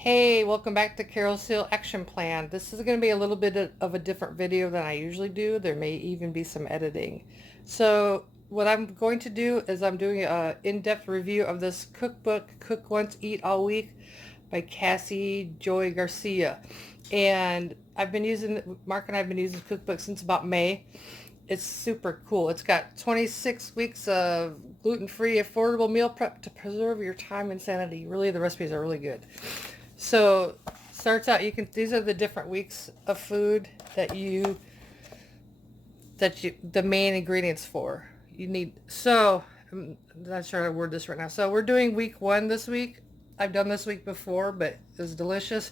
Hey, welcome back to Carol Seal Action Plan. This is going to be a little bit of a different video than I usually do. There may even be some editing. So what I'm going to do is I'm doing an in-depth review of this cookbook, Cook Once, Eat All Week by Cassie Joy Garcia. And Mark and I have been using this cookbook since about May. It's super cool. It's got 26 weeks of gluten-free, affordable meal prep to preserve your time and sanity. Really, the recipes are really good. So starts out, these are the different weeks of food the main ingredients for. You need, so I'm not sure how to word this right now. So we're doing week 1 this week. I've done this week before, but it was delicious.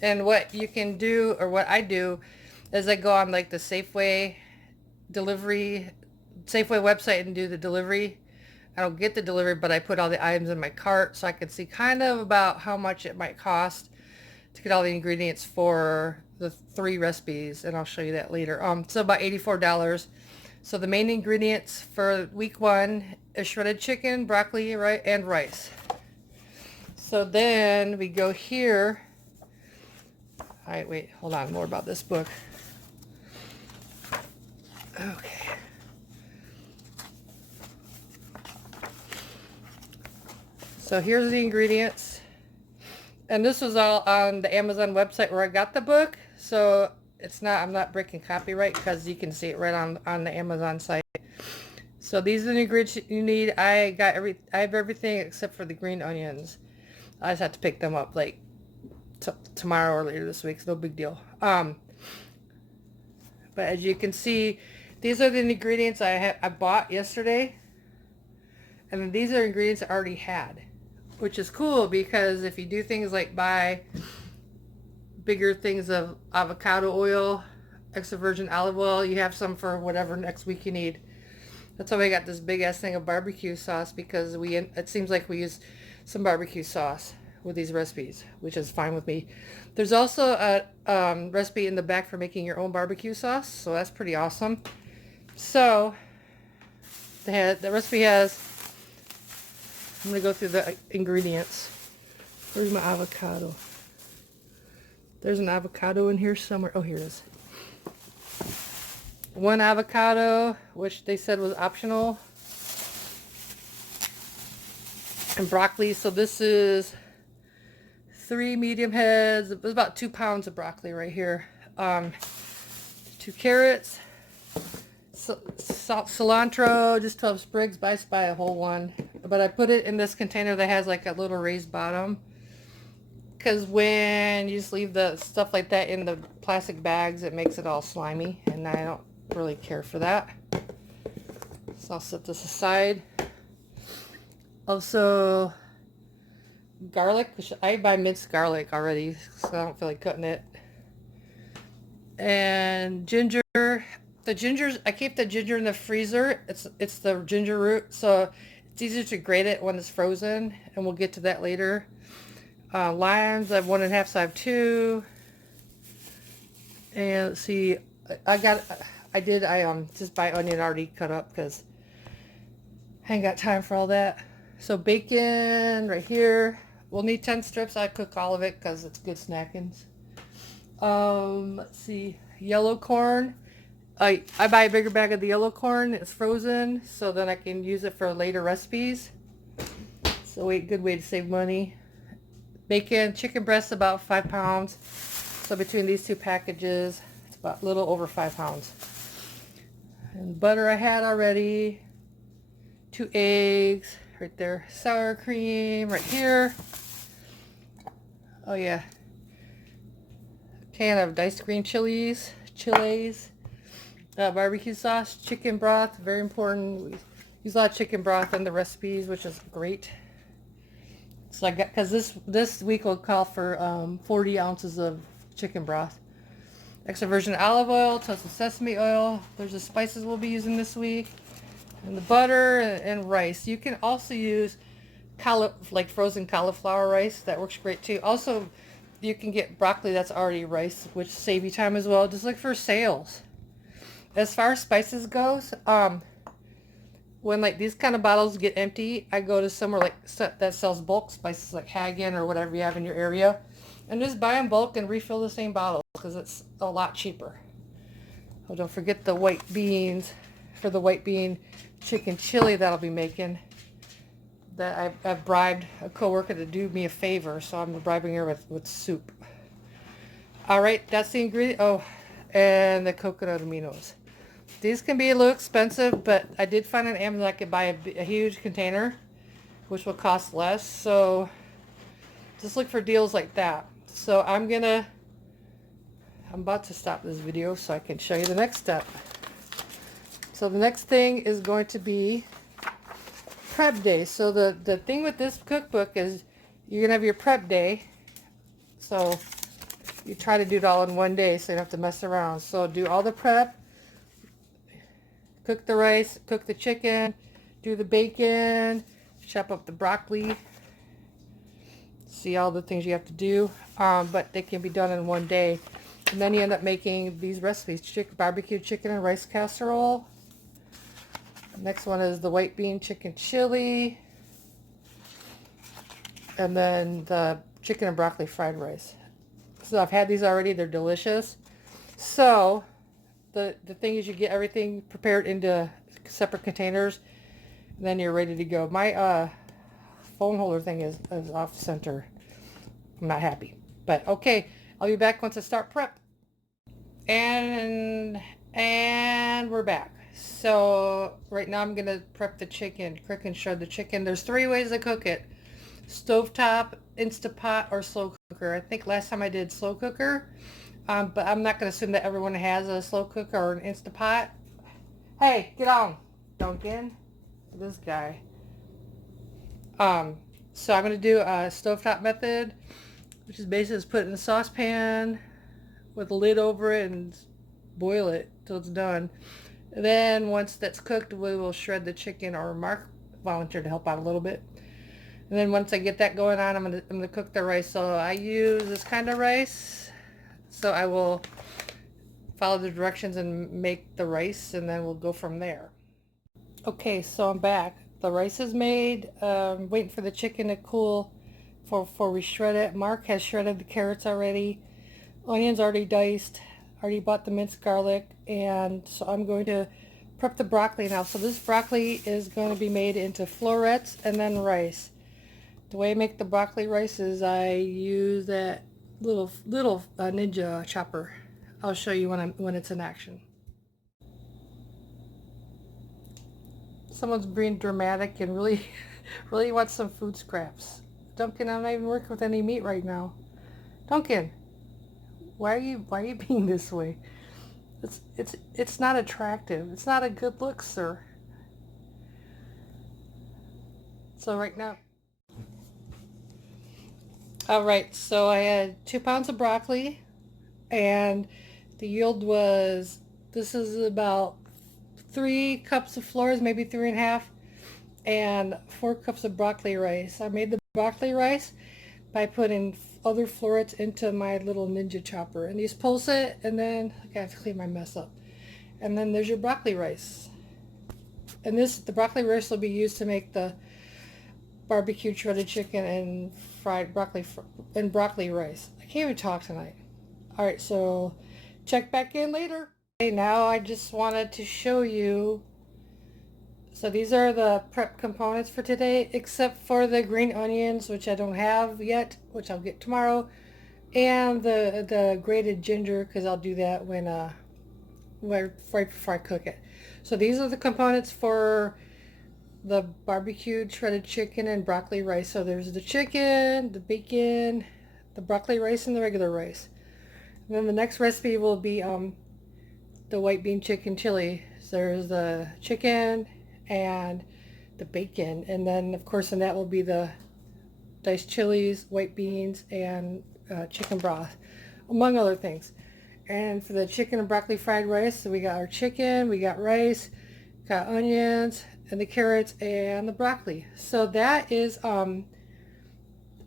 And what you can do, or what I do, is I go on like the Safeway website and do the delivery. I don't get the delivery, but I put all the items in my cart so I can see kind of about how much it might cost to get all the ingredients for the 3 recipes, and I'll show you that later. So about $84. So the main ingredients for week 1 is shredded chicken, broccoli, and rice. So then we go here. All right, wait, hold on, more about this book. Okay. So here's the ingredients. And this was all on the Amazon website where I got the book. So I'm not breaking copyright because you can see it right on the Amazon site. So these are the ingredients you need. I have everything except for the green onions. I just have to pick them up like tomorrow or later this week. It's no big deal. But as you can see, these are the ingredients I bought yesterday. And then these are ingredients I already had, which is cool because if you do things like buy bigger things of avocado oil, extra virgin olive oil, you have some for whatever next week you need. That's why I got this big ass thing of barbecue sauce, because it seems like we use some barbecue sauce with these recipes, which is fine with me. There's also a recipe in the back for making your own barbecue sauce, so that's pretty awesome. So the recipe has, I'm going to go through the ingredients. Where's my avocado? There's an avocado in here somewhere. Oh, here it is. 1 avocado, which they said was optional. And broccoli. So this is 3 medium heads. It was about 2 pounds of broccoli right here. 2 carrots. Cilantro, just 12 sprigs, but I just buy a whole one. But I put it in this container that has like a little raised bottom, because when you just leave the stuff like that in the plastic bags, it makes it all slimy, and I don't really care for that. So I'll set this aside. Also, garlic, which I buy minced garlic already, so I don't feel like cutting it. And ginger. I keep the ginger in the freezer. It's the ginger root, so it's easier to grate it when it's frozen, and we'll get to that later. Limes, I have 1.5, so I have 2. And let's see, I just buy onion already cut up because I ain't got time for all that. So bacon right here. We'll need 10 strips. I cook all of it because it's good snacking. Let's see, yellow corn. I buy a bigger bag of the yellow corn. It's frozen, so then I can use it for later recipes. So good way to save money. Bacon, chicken breast, about 5 pounds. So between these 2 packages, it's about a little over 5 pounds. And butter I had already. 2 eggs right there. Sour cream right here. Oh yeah. Can of diced green chilies. Barbecue sauce, chicken broth, very important. We use a lot of chicken broth in the recipes, which is great. So I got, because this week will call for 40 ounces of chicken broth. Extra virgin olive oil, toasted sesame oil. There's the spices we'll be using this week. And the butter and rice. You can also use like frozen cauliflower rice. That works great too. Also, you can get broccoli that's already riced, which save you time as well. Just look for sales. As far as spices goes, when like these kind of bottles get empty, I go to somewhere like that sells bulk spices, like Hagen or whatever you have in your area. And just buy in bulk and refill the same bottle because it's a lot cheaper. Oh, don't forget the white beans for the white bean chicken chili that I'll be making. That I've bribed a coworker to do me a favor, so I'm bribing her with soup. All right, that's the ingredient. Oh, and the coconut aminos. These can be a little expensive, but I did find on Amazon I could buy a huge container, which will cost less. So just look for deals like that. So I'm about to stop this video so I can show you the next step. So the next thing is going to be prep day. So the thing with this cookbook is you're going to have your prep day. So you try to do it all in one day so you don't have to mess around. So do all the prep, cook the rice, cook the chicken, do the bacon, chop up the broccoli. See all the things you have to do, but they can be done in one day. And then you end up making these recipes: barbecue chicken and rice casserole. The next one is the white bean chicken chili. And then the chicken and broccoli fried rice. So I've had these already. They're delicious. So the thing is you get everything prepared into separate containers. And then you're ready to go. My phone holder thing is off center. I'm not happy. But okay, I'll be back once I start prep. And we're back. So right now I'm going to prep the chicken, cook and shred the chicken. There's 3 ways to cook it: stovetop, Instapot, or slow cooker. I think last time I did slow cooker, but I'm not going to assume that everyone has a slow cooker or an Instapot. Hey, get on, Duncan. This guy. So I'm going to do a stovetop method, which is basically just put it in a saucepan with a lid over it and boil it till it's done. And then once that's cooked, we will shred the chicken, or Mark volunteered to help out a little bit. And then once I get that going on, I'm gonna cook the rice. So I use this kind of rice. So I will follow the directions and make the rice, and then we'll go from there. Okay, so I'm back. The rice is made. Waiting for the chicken to cool before we shred it. Mark has shredded the carrots already. Onions already diced. Already bought the minced garlic. And so I'm going to prep the broccoli now. So this broccoli is going to be made into florets and then rice. The way I make the broccoli rice is I use that little Ninja chopper. I'll show you when it's in action. Someone's being dramatic and really really wants some food scraps. Duncan, I'm not even working with any meat right now. Duncan, why are you being this way? It's not attractive. It's not a good look, sir. So right now, all right, so I had 2 pounds of broccoli, and the yield was, this is about 3 cups of florets, maybe 3.5, and 4 cups of broccoli rice. I made the broccoli rice by putting other florets into my little Ninja chopper, and you just pulse it, and then I have to clean my mess up. And then there's your broccoli rice. And the broccoli rice will be used to make the barbecue shredded chicken and fried broccoli and broccoli rice. I can't even talk tonight. All right, so check back in later. Okay, now I just wanted to show you. So these are the prep components for today, except for the green onions, which I don't have yet, which I'll get tomorrow, and the grated ginger, because I'll do that right before I cook it. So these are the components for the barbecued shredded chicken and broccoli rice. So there's the chicken, the bacon, the broccoli rice, and the regular rice. And then the next recipe will be the white bean chicken chili. So there's the chicken and the bacon, and then of course in that will be the diced chilies, white beans, and chicken broth, among other things. And for the chicken and broccoli fried rice, so we got our chicken, we got rice, got onions, and the carrots, and the broccoli. So that is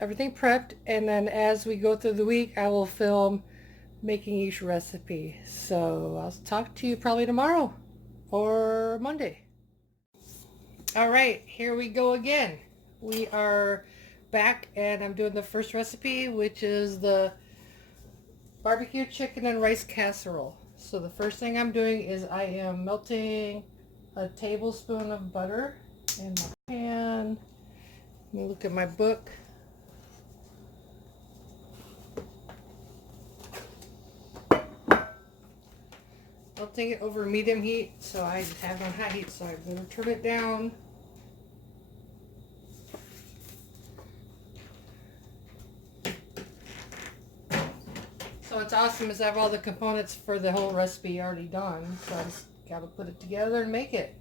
everything prepped, and then as we go through the week, I will film making each recipe. So I'll talk to you probably tomorrow or Monday. All right, here we go again. We are back and I'm doing the first recipe, which is the barbecue chicken and rice casserole. So the first thing I'm doing is I am melting a tablespoon of butter in my pan. Let me look at my book. Melting it over medium heat, so I have it on high heat, so I'm going to turn it down. So what's awesome is I have all the components for the whole recipe already done, so I just got to put it together and make it.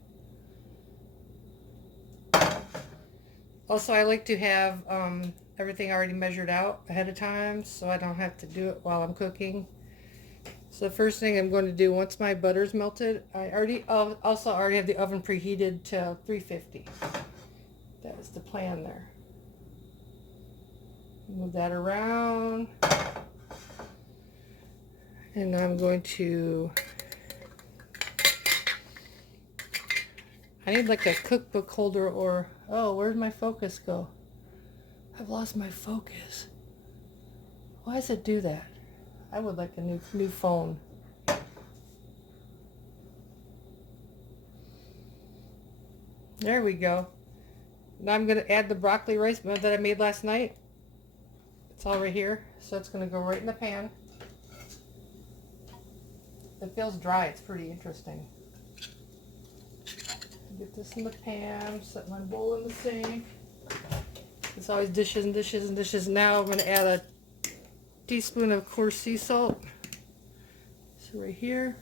Also, I like to have everything already measured out ahead of time, so I don't have to do it while I'm cooking. So the first thing I'm going to do, once my butter's melted, I also already have the oven preheated to 350. That was the plan there. Move that around. And I'm going to, I need like a cookbook holder or, oh, where'd my focus go? I've lost my focus. Why does it do that? I would like a new phone. There we go. Now I'm going to add the broccoli rice that I made last night. It's all right here. So it's going to go right in the pan. It feels dry. It's pretty interesting. Get this in the pan. Set my bowl in the sink. It's always dishes and dishes and dishes. Now I'm going to add a teaspoon of coarse sea salt. So right here.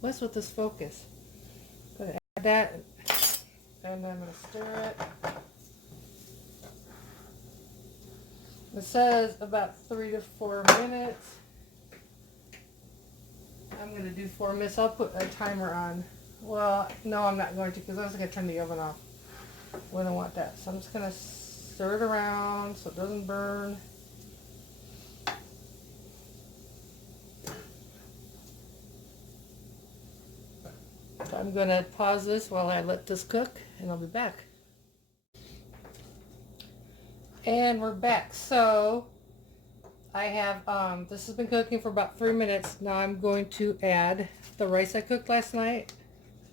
What's with this focus? I'm going to add that. And then I'm going to stir it. It says about 3 to 4 minutes. I'm going to do 4 minutes. I'll put a timer on. Well, no, I'm not going to because I was going to turn the oven off. We don't want that. So I'm just going to stir it around so it doesn't burn. So I'm going to pause this while I let this cook, and I'll be back. And we're back. So I have, this has been cooking for about 3 minutes. Now I'm going to add the rice I cooked last night.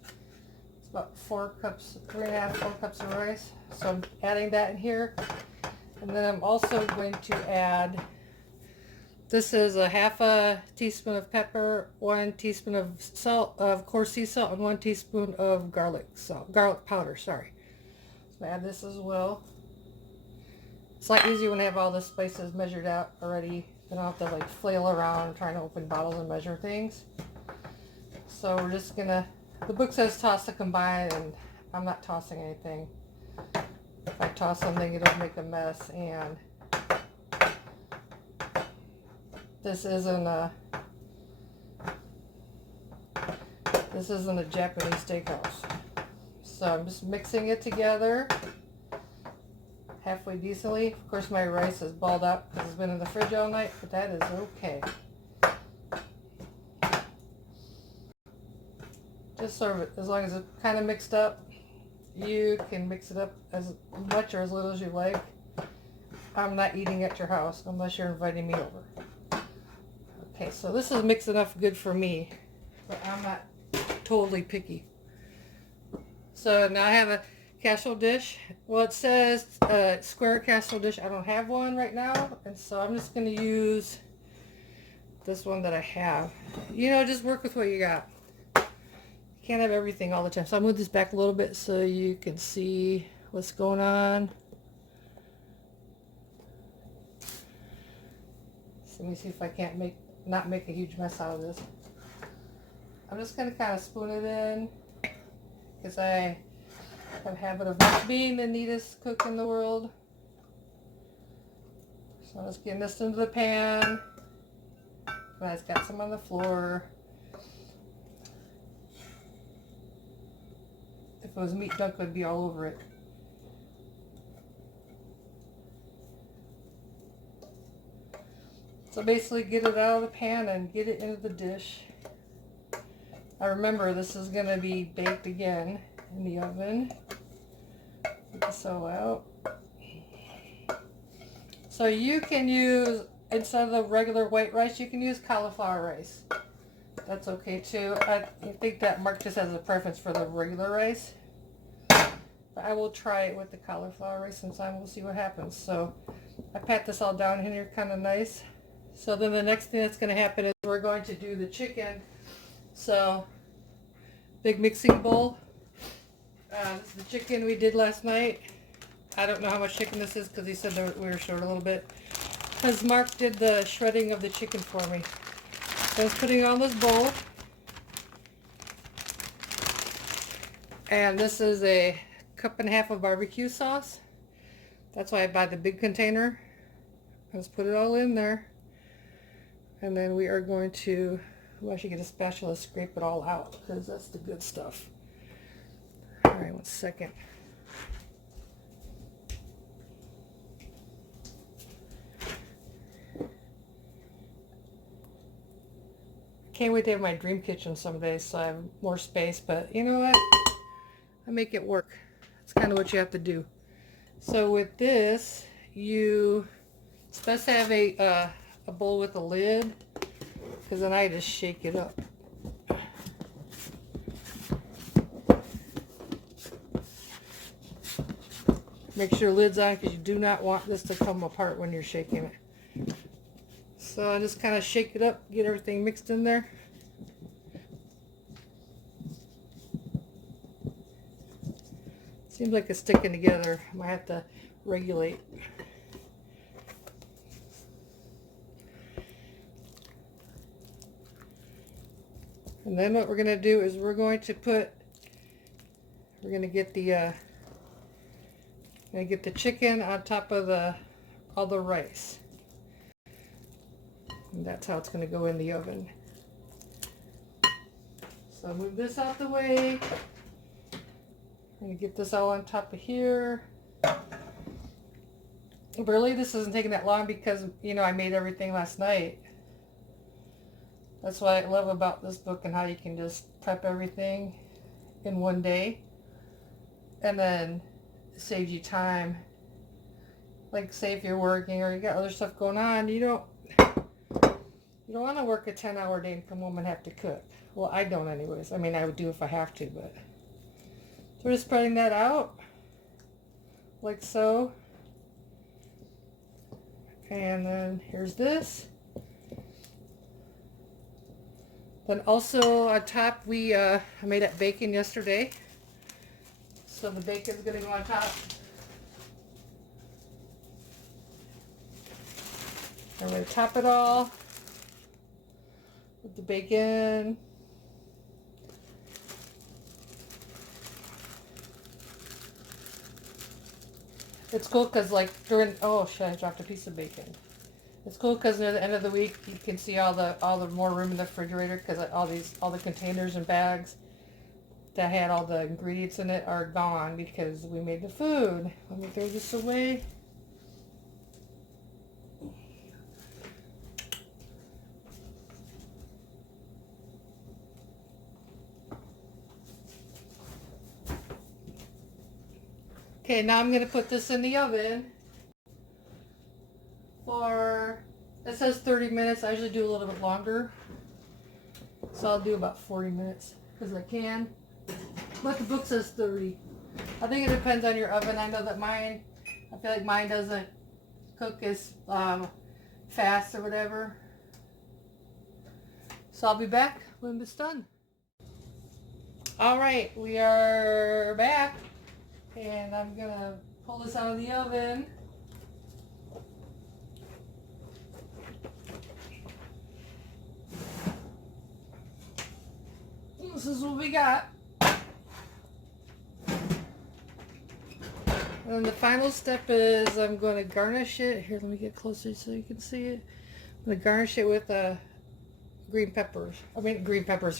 It's about 4 cups, 3.5, 4 cups of rice. So I'm adding that in here. And then I'm also going to add, this is a half a teaspoon of pepper, 1 teaspoon of salt, of coarse sea salt, and 1 teaspoon of garlic powder, sorry. So I add this as well. It's a lot easier when I have all the spices measured out already. I don't have to like flail around trying to open bottles and measure things. So we're just gonna, the book says toss to combine, and I'm not tossing anything. If I toss something, it'll make a mess, and this isn't a Japanese steakhouse. So I'm just mixing it together halfway decently. Of course my rice is balled up because it's been in the fridge all night, but that is okay. Just serve it as long as it's kind of mixed up. You can mix it up as much or as little as you like. I'm not eating at your house unless you're inviting me over. Okay, so this is mixed enough good for me, but I'm not totally picky. So now I have a casserole dish. Well, it says square casserole dish. I don't have one right now, and so I'm just going to use this one that I have. You know, just work with what you got. You can't have everything all the time. So I'll move this back a little bit so you can see what's going on. So let me see if I can't not make a huge mess out of this. I'm just going to kind of spoon it in because I have a habit of not being the neatest cook in the world. So I'm just getting this into the pan. And I've got some on the floor. If it was meat, dunk would be all over it. So basically get it out of the pan and get it into the dish. Now remember, this is going to be baked again in the oven. Get this all out. So you can use, instead of the regular white rice, you can use cauliflower rice. That's okay too. I think that Mark just has a preference for the regular rice. But I will try it with the cauliflower rice sometime. We'll see what happens. So I pat this all down in here kind of nice. So then the next thing that's going to happen is we're going to do the chicken. So big mixing bowl. This is the chicken we did last night. I don't know how much chicken this is because he said that we were short a little bit. Because Mark did the shredding of the chicken for me. So I was putting it on this bowl. And this is a 1.5 cups of barbecue sauce. That's why I buy the big container. Let's put it all in there. And then we are going to, I should get a spatula to scrape it all out because that's the good stuff. All right, 1 second. Can't wait to have my dream kitchen someday so I have more space, but you know what? I make it work. It's kind of what you have to do. So with this, it's best to have a bowl with a lid, because then I just shake it up. Make sure lid's on because you do not want this to come apart when you're shaking it. So I just kind of shake it up, get everything mixed in there. Seems like it's sticking together. I might have to regulate. And then what we're going to do is we're going to get the chicken on top of all the rice. And that's how it's going to go in the oven. So move this out the way. I'm going to get this all on top of here. Really, this isn't taking that long because, you know, I made everything last night. That's what I love about this book and how you can just prep everything in one day. And then it saves you time. Like, say if you're working or you got other stuff going on, you don't want to work a 10-hour day and come home and have to cook. Well, I don't anyways. I mean, I would do if I have to, but... So we're just spreading that out, like so. And then here's this. Then also on top, I made up bacon yesterday. So the bacon's gonna go on top. I'm gonna top it all with the bacon. It's cool because like oh shit, I dropped a piece of bacon. It's cool because near the end of the week you can see all the more room in the refrigerator because all the containers and bags that had all the ingredients in it are gone because we made the food. Let me throw this away. Okay, now I'm going to put this in the oven for, it says 30 minutes. I usually do a little bit longer. So I'll do about 40 minutes because I can. But the book says 30. I think it depends on your oven. I know that I feel like mine doesn't cook as fast or whatever. So I'll be back when it's done. All right, we are back. And I'm going to pull this out of the oven. This is what we got. And the final step is I'm going to garnish it. Here, let me get closer so you can see it. I'm going to garnish it with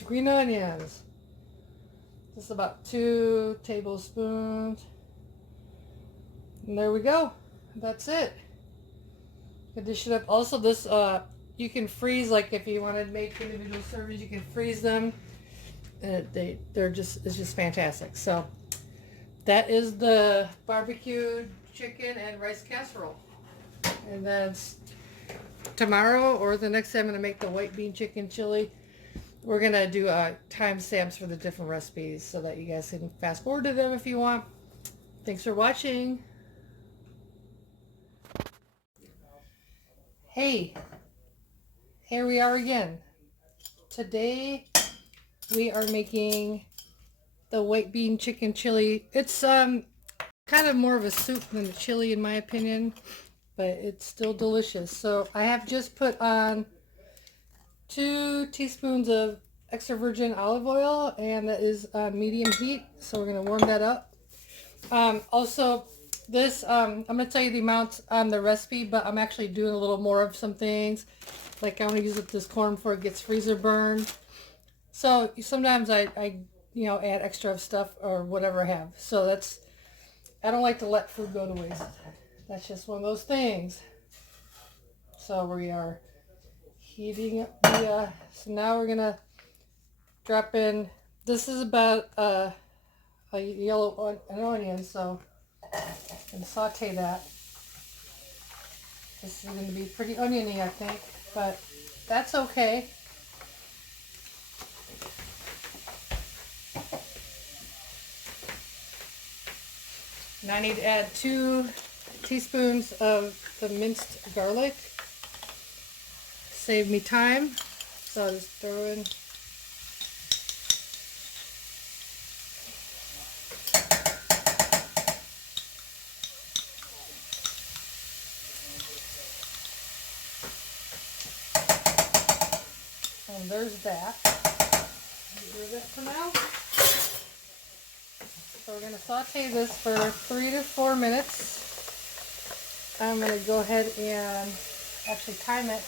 green onions. Just about 2 tablespoons. And there we go. That's it. Dish it up. Also, this you can freeze, like if you want to make individual servings, you can freeze them. And it's just fantastic. So that is the barbecue chicken and rice casserole. And then tomorrow or the next day I'm going to make the white bean chicken chili. We're going to do timestamps for the different recipes so that you guys can fast forward to them if you want. Thanks for watching. Hey, here we are again. Today we are making the white bean chicken chili. It's kind of more of a soup than a chili in my opinion, but it's still delicious. So I have just put on 2 teaspoons of extra virgin olive oil, and that is medium heat. So we're going to warm that up. Also, this, I'm going to tell you the amounts on the recipe, but I'm actually doing a little more of some things. Like I'm going to use this corn before it gets freezer burned. So sometimes I add extra stuff or whatever I have. So that's, I don't like to let food go to waste. That's just one of those things. So we are heating up the, so now we're going to drop in, this is about a yellow onion, so I'm going to saute that. This is going to be pretty oniony, I think, but that's okay. And I need to add 2 teaspoons of the minced garlic. Save me time, so I'll just throw in. And there's that. Get rid of that for now. So we're going to saute this for 3 to 4 minutes. I'm going to go ahead and actually time it.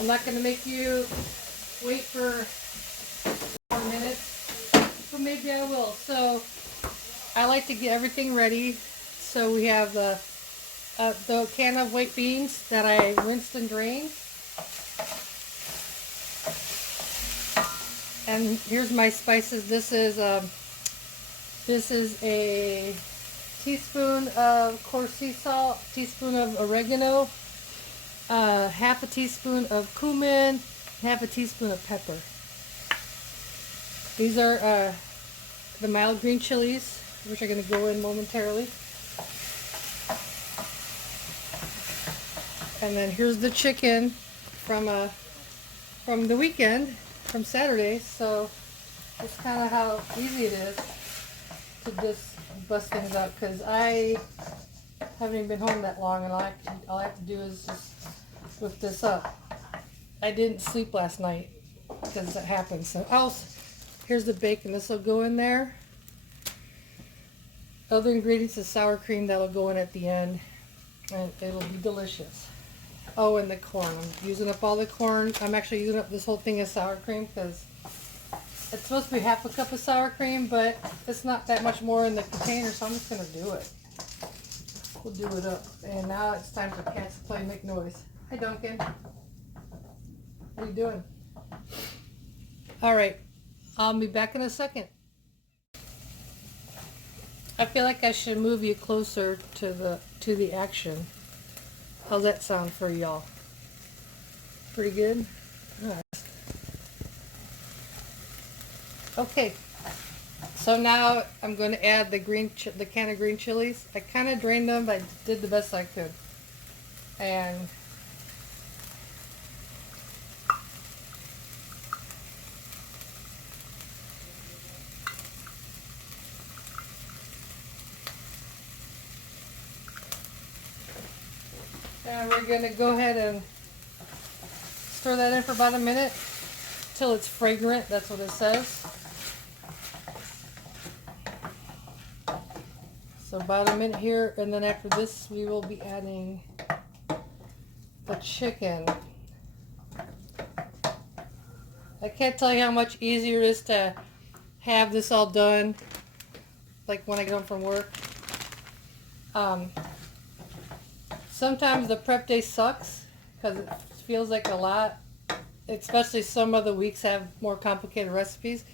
I'm not going to make you wait for 4 minutes, but maybe I will. So I like to get everything ready. So we have the can of white beans that I rinsed and drained. And here's my spices. This is a teaspoon of coarse sea salt, teaspoon of oregano, half a teaspoon of cumin, half a teaspoon of pepper. These are the mild green chilies, which are going to go in momentarily. And then here's the chicken from the weekend, from Saturday. So that's kind of how easy it is to just bust things up, because I haven't even been home that long, and all I have to do is just whip this up. I didn't sleep last night because that happens. So here's the bacon. This will go in there. Other ingredients is sour cream that'll go in at the end, and it'll be delicious. Oh, and the corn. I'm using up all the corn. I'm actually using up this whole thing of sour cream because it's supposed to be half a cup of sour cream, but it's not that much more in the container, so I'm just going to do it. We'll do it up. And now it's time for cats to play and make noise. Hi, Duncan. What are you doing? All right. I'll be back in a second. I feel like I should move you closer to the action. How's that sound for y'all? Pretty good? All right. Okay. So now I'm going to add the can of green chilies. I kind of drained them, but I did the best I could. And we're going to go ahead and stir that in for about a minute till it's fragrant. That's what it says. So about a minute here, and then after this we will be adding the chicken. I can't tell you how much easier it is to have this all done, like when I get home from work. Sometimes the prep day sucks because it feels like a lot, especially some of the weeks have more complicated recipes.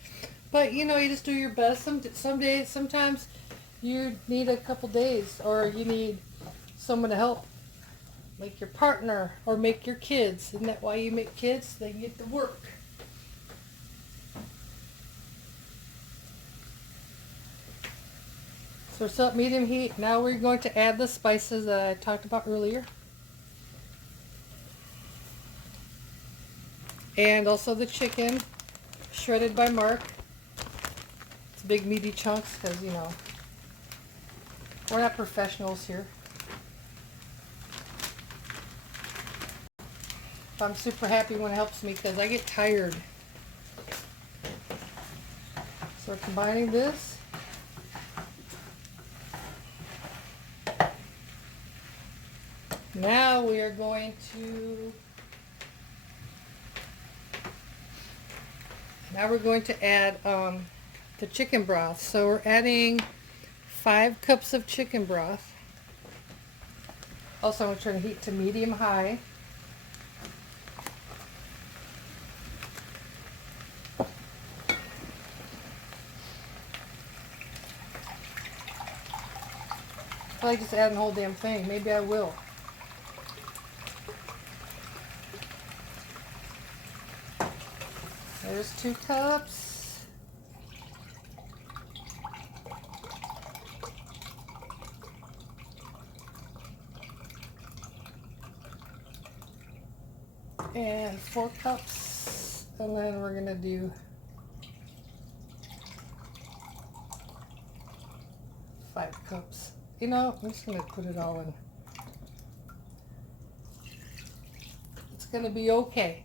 But you know, you just do your best. Sometimes you need a couple days, or you need someone to help, like your partner, or make your kids. Isn't that why you make kids? They get to work. So it's up medium heat. Now we're going to add the spices that I talked about earlier. And also the chicken, shredded by Mark. It's big meaty chunks because, you know, we're not professionals here. I'm super happy when it helps me because I get tired. So we're combining this. Now we are going to add the chicken broth. So we're adding 5 cups of chicken broth. Also, I'm going to turn the heat to medium high. I feel like just adding the whole damn thing. Maybe I will. There's 2 cups. And 4 cups. And then we're going to do 5 cups. You know, I'm just going to put it all in. It's going to be okay.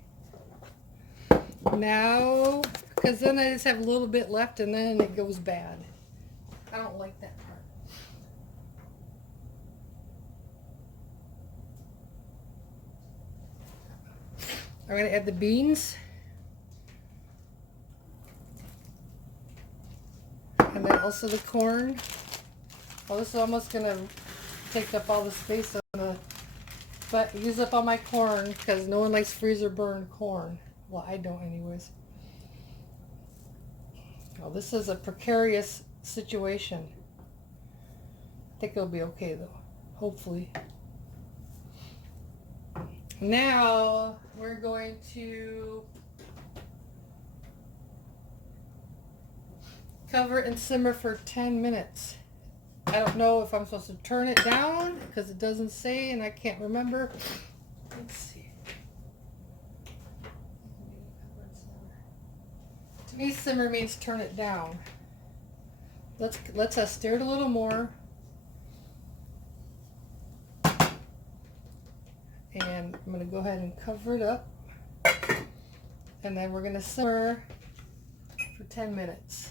Now, because then I just have a little bit left and then it goes bad. I don't like that part. I'm going to add the beans. And then also the corn. Well, this is almost going to take up all the space on the, but use up all my corn because no one likes freezer burned corn. Well, I don't anyways. Well, this is a precarious situation. I think it'll be okay though, hopefully. Now we're going to cover and simmer for 10 minutes. I don't know if I'm supposed to turn it down because it doesn't say and I can't remember. Let's see. To me, simmer means turn it down. Let's stir it a little more. And I'm going to go ahead and cover it up. And then we're going to simmer for 10 minutes.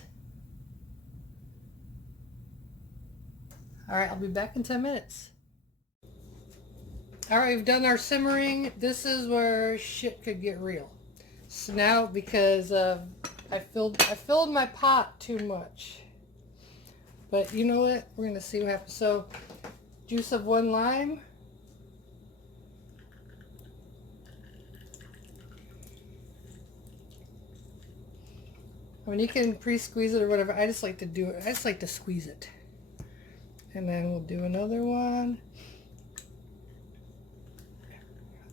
All right, I'll be back in 10 minutes. All right, we've done our simmering. This is where shit could get real. So now, because I filled my pot too much. But you know what? We're going to see what happens. So, juice of 1 lime. I mean, you can pre-squeeze it or whatever. I just like to do it. I just like to squeeze it. And then we'll do another one.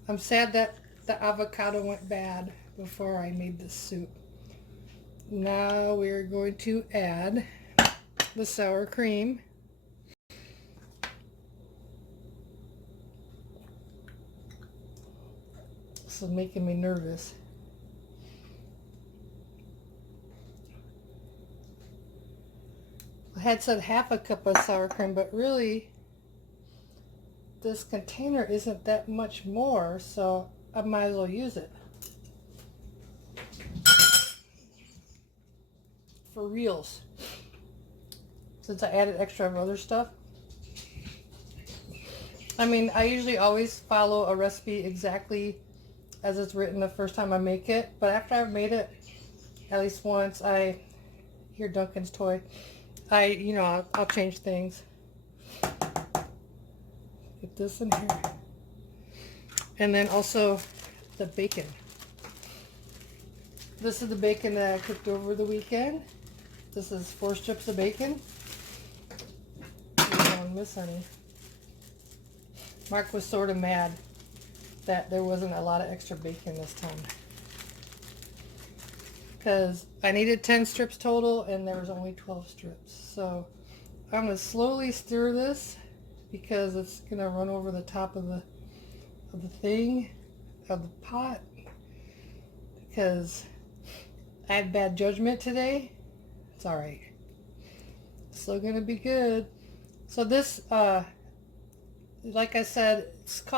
I'm sad that the avocado went bad before I made this soup. Now we're going to add the sour cream. This is making me nervous. I had said half a cup of sour cream, but really this container isn't that much more, so I might as well use it. For reals. Since I added extra of other stuff. I mean, I usually always follow a recipe exactly as it's written the first time I make it, but after I've made it at least once, I hear Duncan's toy. I'll change things. Get this in here. And then also the bacon. This is the bacon that I cooked over the weekend. This is 4 strips of bacon. miss any. Mark was sort of mad that there wasn't a lot of extra bacon this time. Because I needed 10 strips total and there was only 12 strips. So I'm going to slowly stir this because it's going to run over the top of the pot. Because I had bad judgment today. It's alright. Still going to be good. So this, like I said,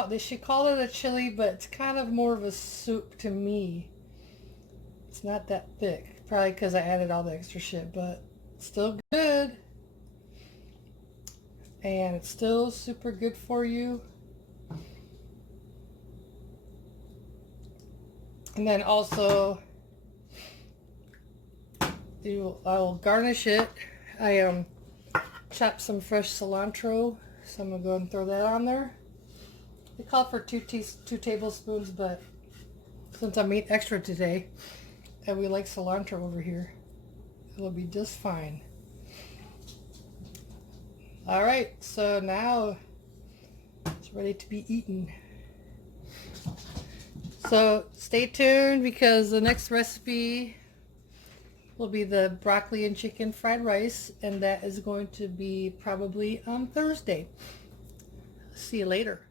they should call it a chili, but it's kind of more of a soup to me. It's not that thick. Probably because I added all the extra shit, but it's still good. And it's still super good for you. And then also, I will garnish it. I chopped some fresh cilantro, so I'm going to go and throw that on there. They call for 2 tablespoons, but since I made extra today, and we like cilantro over here, it'll be just fine. Alright, so now it's ready to be eaten. So stay tuned because the next recipe will be the broccoli and chicken fried rice, and that is going to be probably on Thursday. See you later.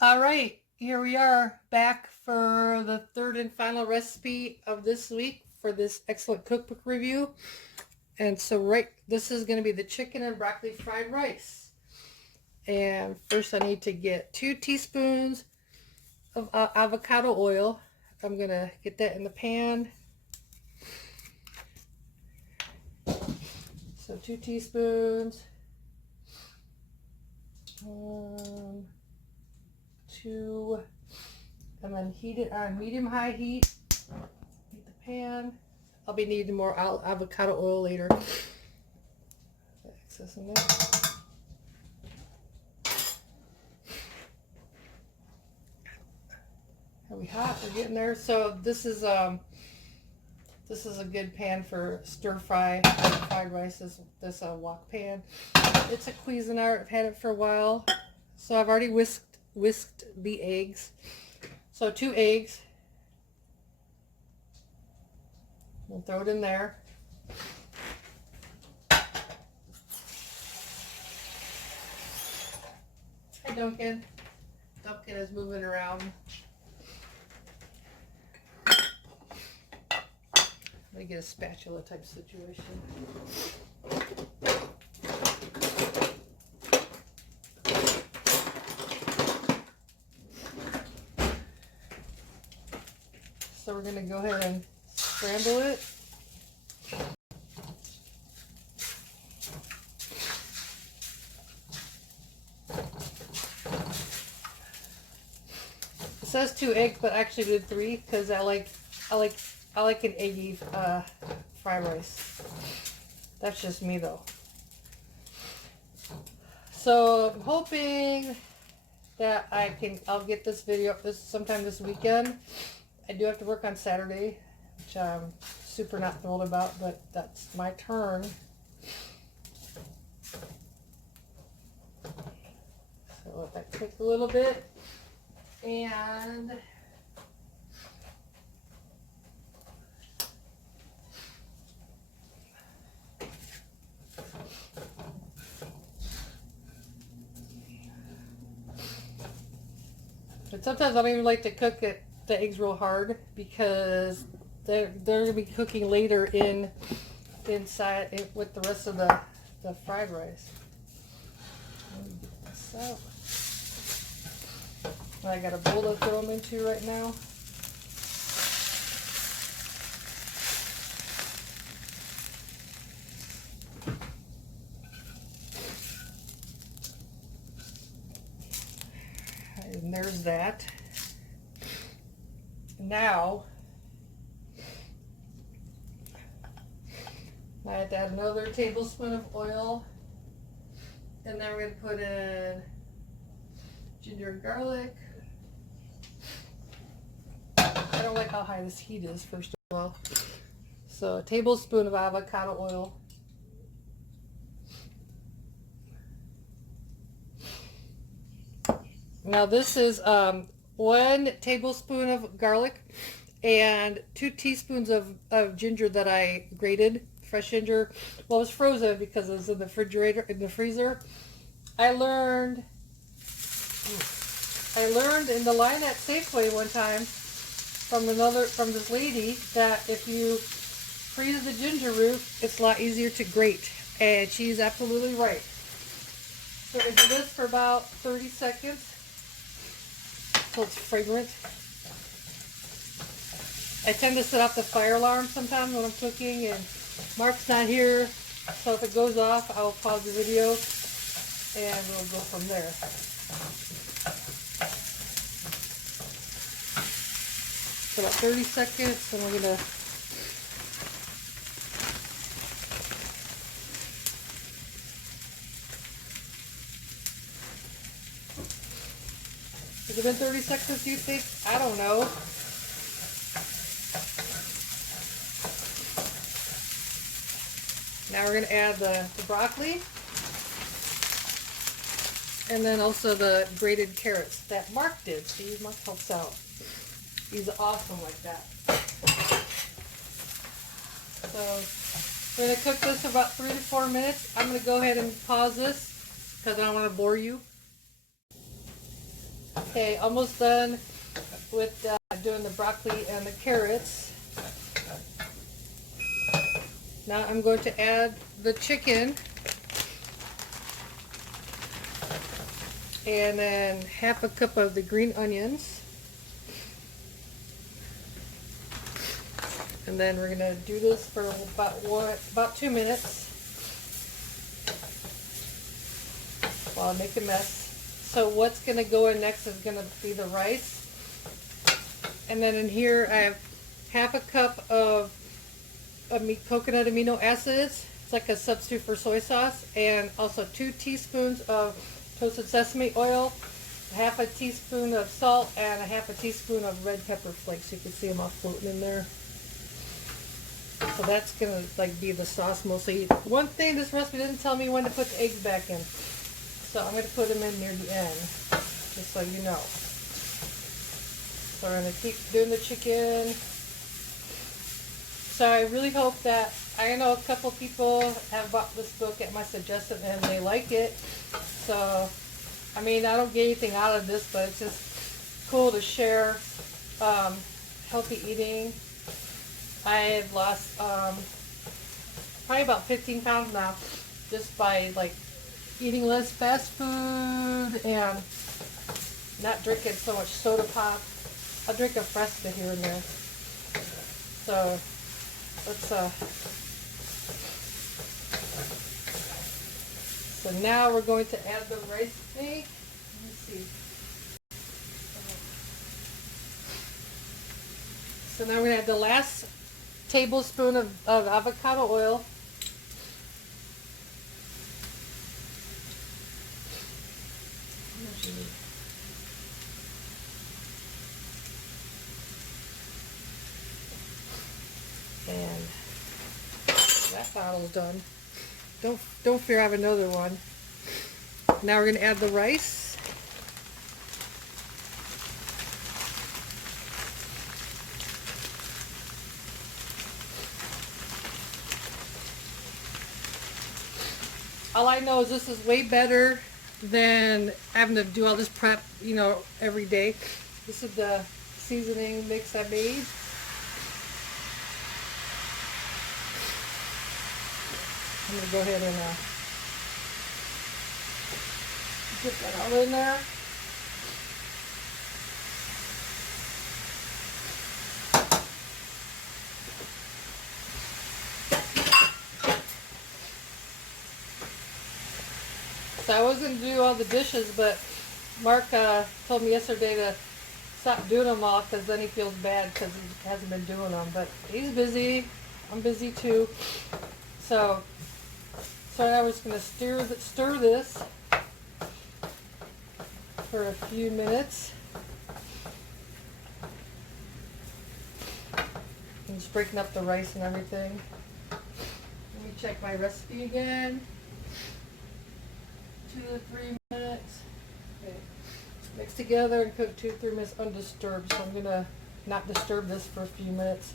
All right, here we are back for the third and final recipe of this week for this excellent cookbook review. And so this is going to be the chicken and broccoli fried rice. And first I need to get 2 teaspoons of avocado oil. I'm going to get that in the pan. So 2 teaspoons. 2, and then heat it on medium-high heat. Heat the pan. I'll be needing more avocado oil later. Excess in there. Are we hot? We're getting there. So this is a good pan for stir fried rice. This wok pan. It's a Cuisinart. I've had it for a while. So I've already whisked the eggs. So 2 eggs. We'll throw it in there. Hi, Duncan. Duncan is moving around. Let me get a spatula type situation. So we're going to go ahead and scramble it. It says 2 eggs, but I actually did 3 because I like an eggy fried rice. That's just me though. So I'm hoping that I'll get this video up sometime this weekend. I do have to work on Saturday, which I'm super not thrilled about, but that's my turn. So let that cook a little bit. And sometimes I don't even like to cook the eggs real hard because they're going to be cooking later inside with the rest of the fried rice. Let me get this out. I got a bowl to throw them into right now. And there's that. Now, I have to add another tablespoon of oil. And then we're going to put in ginger and garlic. I don't like how high this heat is, first of all. So a tablespoon of avocado oil. Now this is 1 tablespoon of garlic and 2 teaspoons of ginger that I grated, fresh ginger. Well, it was frozen because it was in the refrigerator, in the freezer. I learned in the line at Safeway one time from this lady that if you freeze the ginger root, it's a lot easier to grate, and she's absolutely right. So we do this for about 30 seconds so it's fragrant. I tend to set off the fire alarm sometimes when I'm cooking, and Mark's not here, so if it goes off, I'll pause the video and we'll go from there. For about 30 seconds, and we're gonna has it been 30 seconds, do you think? I don't know. Now we're going to add the broccoli and then also the grated carrots that Mark did. See, Mark helps out. He's awesome like that. So we're going to cook this for about 3 to 4 minutes. I'm going to go ahead and pause this because I don't want to bore you. Okay, almost done with doing the broccoli and the carrots. Now I'm going to add the chicken and then half a cup of the green onions. And then we're going to do this for about 2 minutes while I make a mess. So what's going to go in next is going to be the rice. And then in here I have half a cup of coconut amino acids. It's like a substitute for soy sauce. And also 2 teaspoons of toasted sesame oil, half a teaspoon of salt, and a half a teaspoon of red pepper flakes. You can see them all floating in there. So that's going to be the sauce mostly. One thing, this recipe didn't tell me when to put the eggs back in. So I'm going to put them in near the end, just so you know. So we're going to keep doing the chicken. So I really hope that, I know a couple people have bought this book at my suggestion and they like it. So, I mean, I don't get anything out of this, but it's just cool to share healthy eating. I've lost probably about 15 pounds now just by eating less fast food and not drinking so much soda pop. I'll drink a Fresca here and there. So let's so now we're going to add the rice thing. Let me see. So now we're going to add the last tablespoon of avocado oil. And that bottle's done. Don't fear, I have another one. Now we're going to add the rice. All I know is this is way better than having to do all this prep, every day. This is the seasoning mix I made. I'm going to go ahead and get that all in there. So I was going to do all the dishes, but Mark told me yesterday to stop doing them all because then he feels bad because he hasn't been doing them. But he's busy. I'm busy too. So now we're just going to stir this for a few minutes. And just just breaking up the rice and everything. Let me check my recipe again. 2 to 3 minutes. Okay. Mix together and cook 2 to 3 minutes undisturbed. So I'm gonna not disturb this for a few minutes.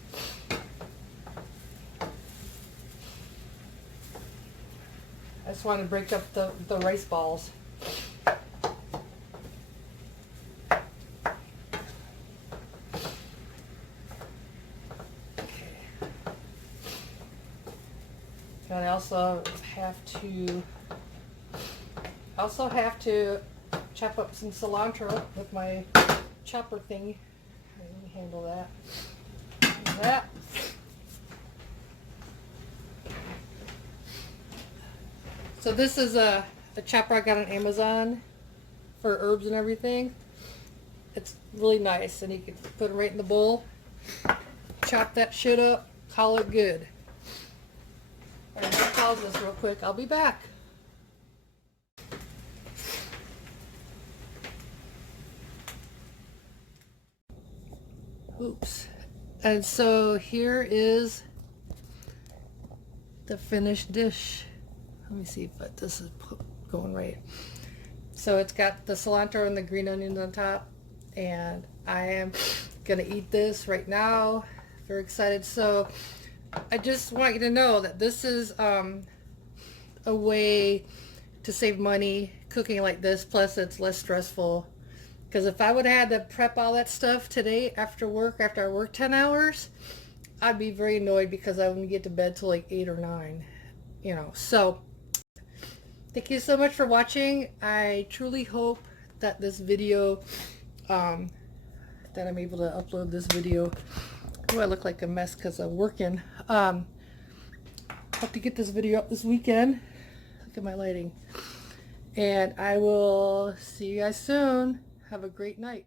I just want to break up the rice balls. And I also have to chop up some cilantro with my chopper thing. Let me handle that. Like that. So this is a chopper I got on Amazon for herbs and everything. It's really nice, and you can put it right in the bowl, chop that shit up, call it good. All right, I'll pause this real quick. I'll be back. Oops. And so here is the finished dish. Let me see if this is going right. So it's got the cilantro and the green onions on top, and I am gonna eat this right now. Very excited. So I just want you to know that this is a way to save money cooking like this, plus it's less stressful. Because if I would have had to prep all that stuff today after I work 10 hours, I'd be very annoyed because I wouldn't get to bed till like 8 or 9, you know. So thank you so much for watching. I truly hope that this video, that I'm able to upload this video. Oh, I look like a mess because I'm working. Hope to get this video up this weekend. Look at my lighting. And I will see you guys soon. Have a great night.